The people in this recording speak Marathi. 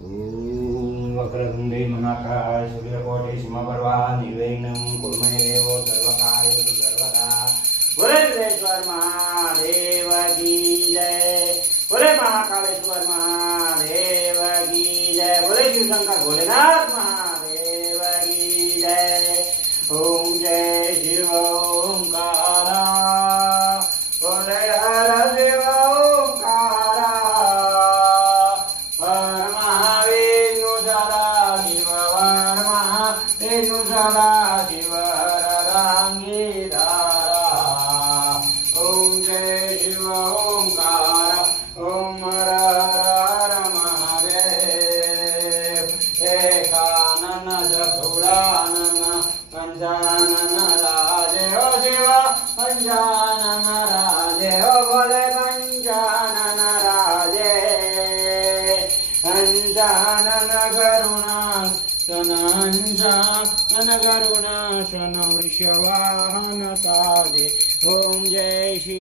वक्रतुंडे महाकाय सूर्यकोटि समप्रभा निर्विघ्नं कुरु मे देव सर्वकार्येषु सर्वदा। बोले सिद्धेश्वर महादेव की जय। बोले महाकालेश्वर महादेव की जय। बोले शिवशंकर भोलेनाथ महादेव की जय। ओम जय शिव ओंकारा। बोले हर शिव ओंकारा। हर महाविष्णु सदा शिव हर महाविष्णु सदा शिव हर रांगीधारा। ओम जय शिव ओंकारा। ओम हर हर महादेव। एकानन चतुरानन पंचानन राजे हो शिव पंचानन राजे हो। बोले पंचानन राजे। पंचानन करुणा पंचानन करुणा शन वृषवाहन साजे। ओम जय श्री